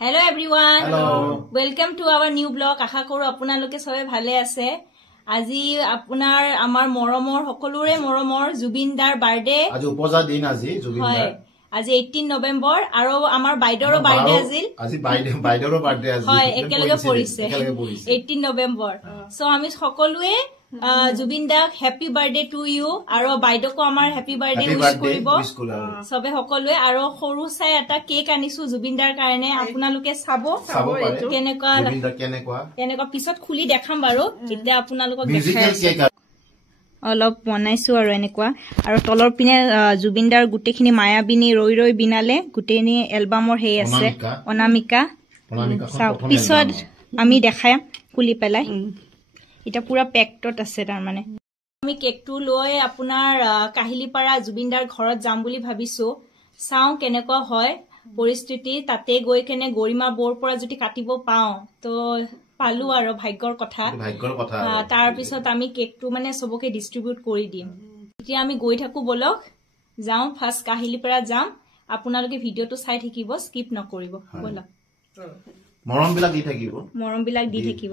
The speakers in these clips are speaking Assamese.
Hello everyone. Hello. Welcome to our new blog. Acha koru apunaloke sobe bhale ase. Aji apunar amar moromor hokolure moromor Jubindar birthday. Aji upoja din aji Jubindar. Aji 18 November aro amar baidoro birthday azil. Aji baidoro birthday azil. Hoy ekelage porise 18 November. So ami hokolue Jubindar happy birthday to you aro baidoko amar happy birthday wish koribo. Sobe hokolue aro horu sai eta cake anisu Jubindar karone apunaloke sabo etu keneka pisot khuli dekham baro ite apunaloko dekhai অলপ বনাইছো আৰু এনেকুৱা আৰু তলৰ পিনে জুবিনদাৰ গুটেখিনি মায়াবিনী ৰৈ ৰৈ বিনালে গুটেনি এলবামৰ হেই আছে অনামিকা পিছত আমি দেখাই খুলি পেলাই এটা পুৰা পেকটত আছে তাৰ মানে আমি কেকটো লৈ আপোনাৰ কাহিলিপাৰা জুবিনদাৰ ঘৰত যাম বুলি ভাবিছো চাও কেনেকুৱা হয় পৰিস্থিতি তাতে গৈ কেনে গৰিমা বৰ পৰা যদি কাটিব পাও তো পালু আৰু ভাগ্যৰ কথা তাৰ পিছত আমি কেকটো মানে সবকে ডিস্ট্ৰিবিউট কৰি দিম এতিয়া আমি গৈ থাকো বলক যাও ফাৰ্স্ট কাহিলিপাৰা যাম আপোনালোকে ভিডিওটো চাই থাকিব স্কিপ নকৰিব বলক মৰম বিলাক দি থাকিব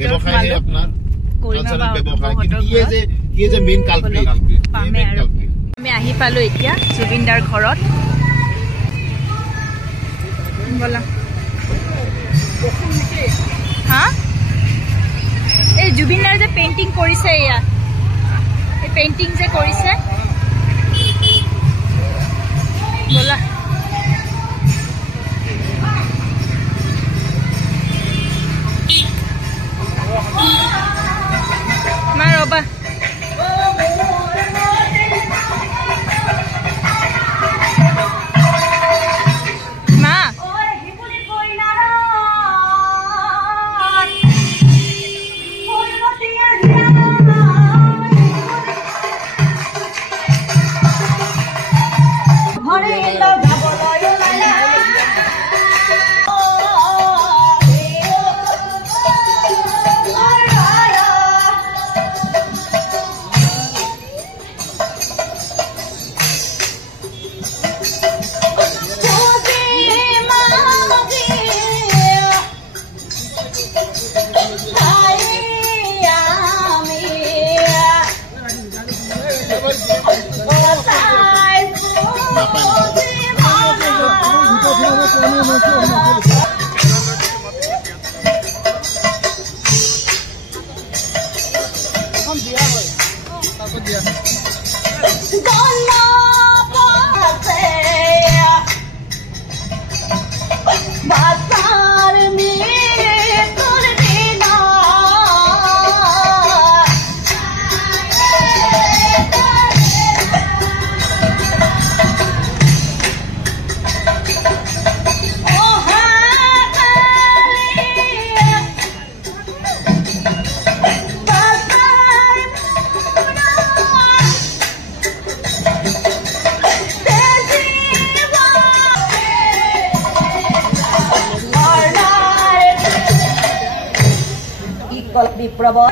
व्यवसाय है अपना कल्चरल व्यवसाय ये जे मेन कल्प्रिट আমি আহি পালো এতিয়া জুবিনদাৰ ঘৰত বলা হা এই জুবিনদাৰ যে পেইন্টিং কৰিছে ইয়া এই পেইন্টিং যে কৰিছে বলা মাৰবা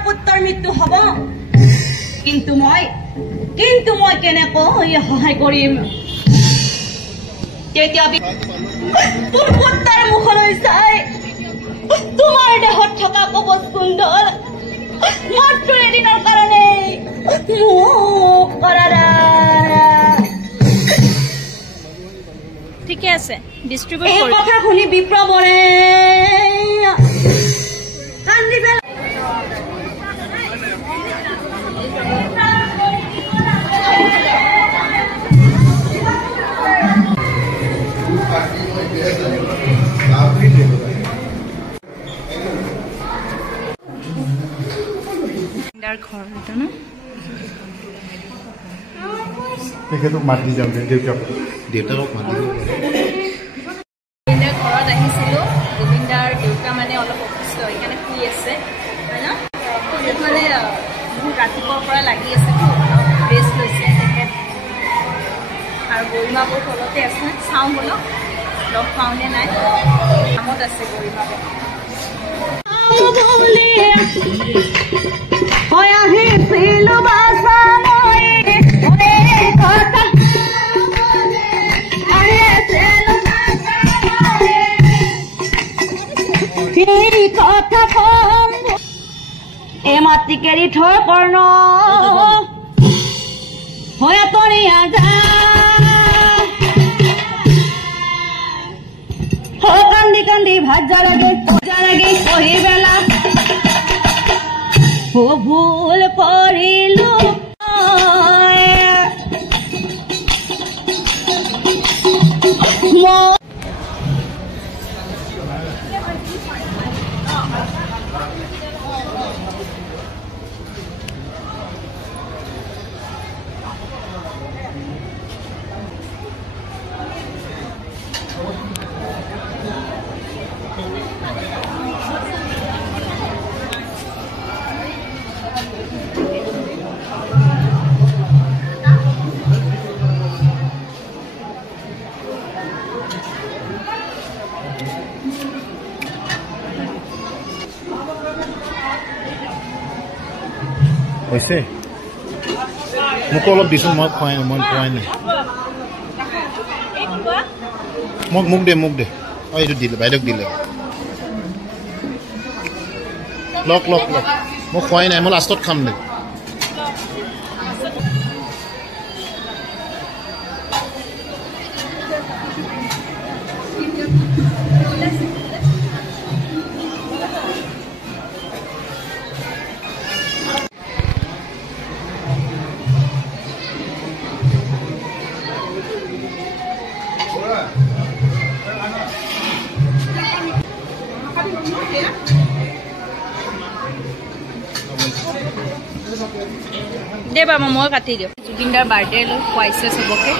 পুত্ৰৰ মৃত্যু হব কিন্তু মই কেনেকৈ সহায় কৰিম কেতিয়া তোৰ পুত্ৰৰ মুখলৈ চাই তোমাৰ দেহত থকা কবচ কুণ্ডল মাত্ৰ এদিনৰ কাৰণে মোক কৰাৰা ঠিকে আছে ডিস্ট্ৰিবিউট এই কথা শুনি বিপ্ৰবৰে কান্দি পেলাই মাতি যাম দেউতাক ঘৰত আহিছিলো জুবিনদাৰ দেউতা মানে অলপ অসুস্থ সেইকাৰণে শুই আছে হয় ন মানে বহুত ৰাতিপুৱাৰ পৰা লাগি আছে ৰেষ্ট লৈছে তেখেত আৰু গৰিমাবোৰ তলতে আছে চাওঁ বলক লগ পাওঁনে নাই কামত আছে গৰিমাবোৰ হয় আহিছিল বাছা মই কথা কম এ মাতৃকেৰি থৈ কৰ্ণ হয় তৰি আজা কান্দি কান্দি ভাত জ্বালাগে কহি বেলা ভুল কৰিলো হৈছে মোক অলপ দিছো মই খোৱাই নাই মোক দে অঁ এইটো দিলে বাইদেউক দিলে লওক মই খোৱাই নাই মই লাষ্টত খাম দে দে বাবা মই কাটি দিওঁ জুবিনদাৰ বাৰ্থডে লৈ খুৱাইছে চবকে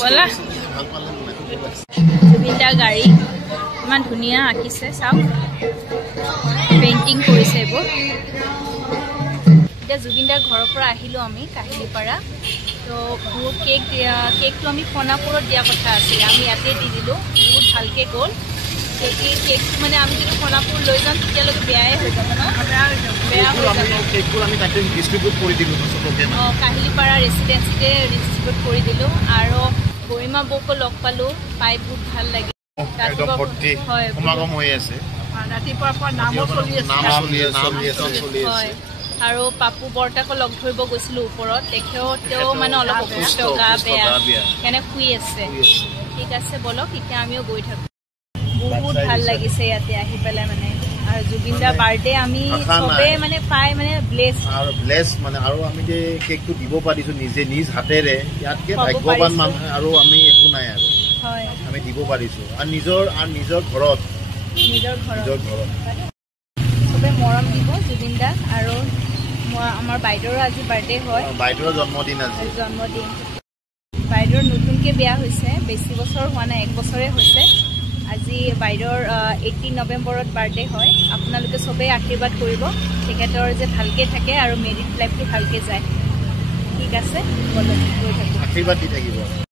বলা জুবিনদাৰ গাড়ী ইমান ধুনীয়া আঁকিছে চাওক পেইণ্টিং কৰিছে এইবোৰ এতিয়া জুবিনদাৰ ঘৰৰ পৰা আহিলোঁ আমি কাহিলীপাৰা তো বহুত কেকটো আমি সোণাপুৰত দিয়া কথা আছিল আমি ইয়াতে দি দিলোঁ বহুত ভালকৈ গ'ল কেকটো মানে আমি যদি সোণাপুৰ লৈ যাম তেতিয়ালৈকে বেয়াই হৈ যাব ন বেয়া হৈ যাব অঁ কাহিলীপাৰা ৰেচিডেঞ্চিতে ডিষ্ট্ৰিবিউট কৰি দিলোঁ আৰু গৰিমা বৌকো লগ পালোঁ পাই বহুত ভাল লাগিল হয় আৰু পাপু বৰ্তাকো লগ ধৰিব গৈছিলোঁ ওপৰত তেখেতেও মানে অলপ অসুস্থ গা বেয়া সেইকাৰণে শুই আছে ঠিক আছে বলক এতিয়া আমিও গৈ থাকোঁ বহুত ভাল লাগিছে ইয়াতে আহি পেলাই মানে আৰু জুবিনদাৰ বাৰ্থডে আমি চবে মানে পাই মানে ব্লেছ মানে আৰু আমি যে কেকটো দিব পাৰিছো নিজে নিজ হাতেৰে ইয়াতকে ভাগ্যৱান মানুহ আৰু আমি একো নাই আৰু হয় আমি দিব পাৰিছো আৰু নিজৰ ঘৰত চবে মৰম দিব জুবিনদাক আৰু আমাৰ বাইদেউৰ আজি বাৰ্থডে হয় বাইদেউৰ জন্মদিন বাইদেউৰ নতুনকৈ বিয়া হৈছে বেছি বছৰ হোৱা নাই 1 বছৰে হৈছে আজি বাইদেউৰ 18 নৱেম্বৰত বাৰ্থডে হয় আপোনালোকে চবেই আশীৰ্বাদ কৰিব তেখেতৰ যে ভালকৈ থাকে আৰু মেৰিড লাইফটো ভালকৈ যায় ঠিক আছে বলক গৈ থাকিব আশীৰ্বাদ দি থাকিব